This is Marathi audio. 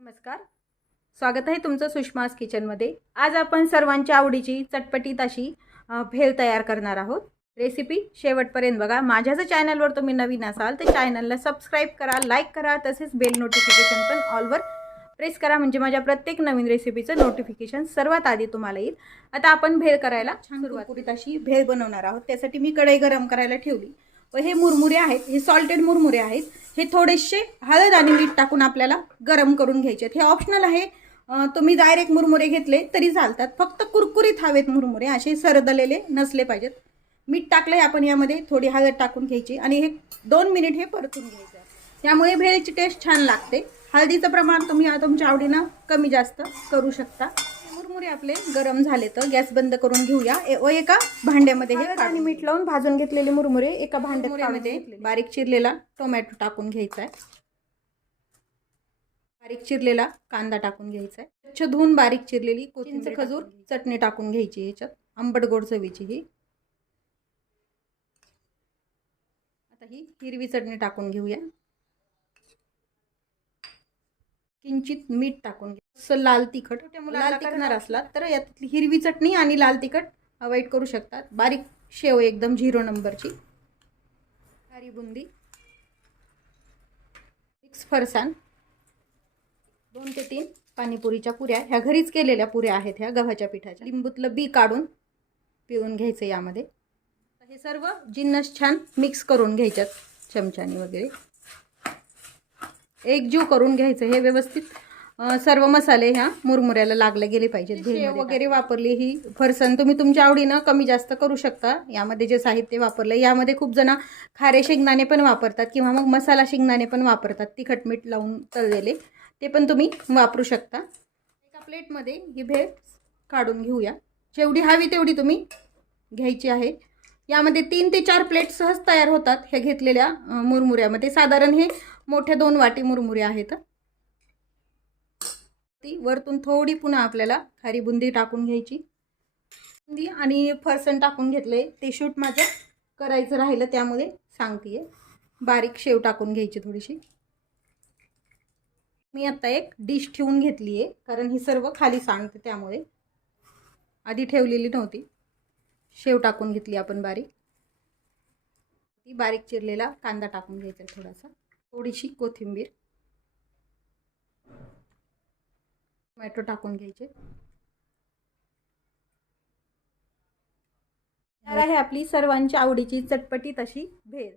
नमस्कार, स्वागत आहे तुमचं सुषमास किचनमध्ये। आज आपण सर्वांच्या आवडीची चटपटीत अशी भेळ तयार करणार आहोत। रेसिपी शेवटपर्यंत बघा। माझ्या जर चॅनलवर तुम्ही नवीन असाल तर चॅनलला सबस्क्राइब करा, लाईक करा, तसेच बेल नोटिफिकेशन पण ऑलवर प्रेस करा, म्हणजे माझ्या प्रत्येक नवीन रेसिपीचं नोटिफिकेशन सर्वात आधी तुम्हाला येईल। आता आपण भेळ करायला सुरुवात अशी भेळ बनवणार आहोत। त्यासाठी मी कढई गरम करायला ठेवली व हे मुरमुरे आहेत, हे सॉल्टेड मुरमुरे आहेत। हे थोडेसे हळद आणि मीठ टाकून आपल्याला गरम करून घ्यायचे आहेत। हे ऑप्शनल आहे, तुम्ही डायरेक्ट मुरमुरे घेतले तरी चालतात, फक्त कुरकुरीत हवेत मुरमुरे, असे सरदलेले नसले पाहिजेत। मीठ टाकलंय आपण, यामध्ये थोडी हळद टाकून घ्यायची आणि हे 2 मिनिट हे परतून घ्यायचं आहे। त्यामुळे भेळची टेस्ट छान लागते। हळदीचं प्रमाण तुम्ही तुमच्या आवडीनं कमी जास्त करू शकता। मुरमुरे आपले गरम झाले तर गॅस बंद करून घेऊया व एका भांड्यामध्ये हे आणि मीठ लावून भाजून घेतलेले मुरमुरे एका भांड्यामध्ये बारीक चिरलेला टोमॅटो टाकून घ्यायचा आहे। बारीक चिरलेला कांदा टाकून घ्यायचा आहे। स्वच्छ धुवून बारीक चिरलेली कोथिंबीर, खजूर चटणी टाकून घ्यायची, याच्यात आंबट गोड चवीची ही। आता ही हिरवी चटणी टाकून घेऊया, किंचित मीठ टाकून घ्या। लाल तिखट, लाल तिखट असला तर यातली हिरवी चटणी आणि लाल तिखट अवॉइड करू शकतात। बारीक शेव एकदम 0 नंबरची, खारी बुंदी, मिक्स फरसाण, 2 ते 3 पाणीपुरीच्या पुऱ्या, ह्या घरीच केलेल्या पुऱ्या आहेत, ह्या गव्हाच्या पिठाच्या। लिंबूतलं बी काढून पिळून घ्यायचं यामध्ये। हे सर्व जिन्नस छान मिक्स करून घ्यायच्यात चमच्याने वगैरे, एकजीव करून घ्यायचं। हे व्यवस्थित सर्व मसाले ह्या मुरमुऱ्याला लागले गेले पाहिजेत। शेव वगैरे वापरली, ही फरसाण तुम्ही तुमच्या आवडीनं कमी जास्त करू शकता। यामध्ये जे साहित्य वापरलं, यामध्ये खूप जण खारे शेंगदाणे पण वापरतात किंवा मग मसाला शेंगदाणे पण वापरतात, तिखट मीठ लावून तळलेले, ते पण तुम्ही वापरू शकता। एका प्लेटमध्ये ही भेळ काढून घेऊया, जेवढी हवी तेवढी तुम्ही घ्यायची आहे। यामध्ये 3 ते 4 प्लेट सहज तयार होतात हे घेतलेल्या मुरमुऱ्यामध्ये। साधारण हे मोठे 2 वाटी मुरमुरे आहेत। ती वरतून थोडी पुन्हा आपल्याला खारी बुंदी टाकून घ्यायची, बुंदी आणि फरसाण टाकून घेतले। ते शूट माझं करायचं राहिलं त्यामुळे सांगतेय। बारीक शेव टाकून घ्यायची थोडीशी। मी आता एक डिश ठेवून घेतली आहे, कारण ही सर्व खाली सांडते त्यामुळे, आधी ठेवलेली नव्हती। शेव टाकून घेतली आपण बारीक, ती बारीक चिरलेला कांदा टाकून घ्यायचा थोडासा, थोडीशी कोथिंबीर, टोमॅटो टाकून घ्यायचे। तर आहे आपली सर्वांच्या आवडीची चटपटीत अशी भेळ।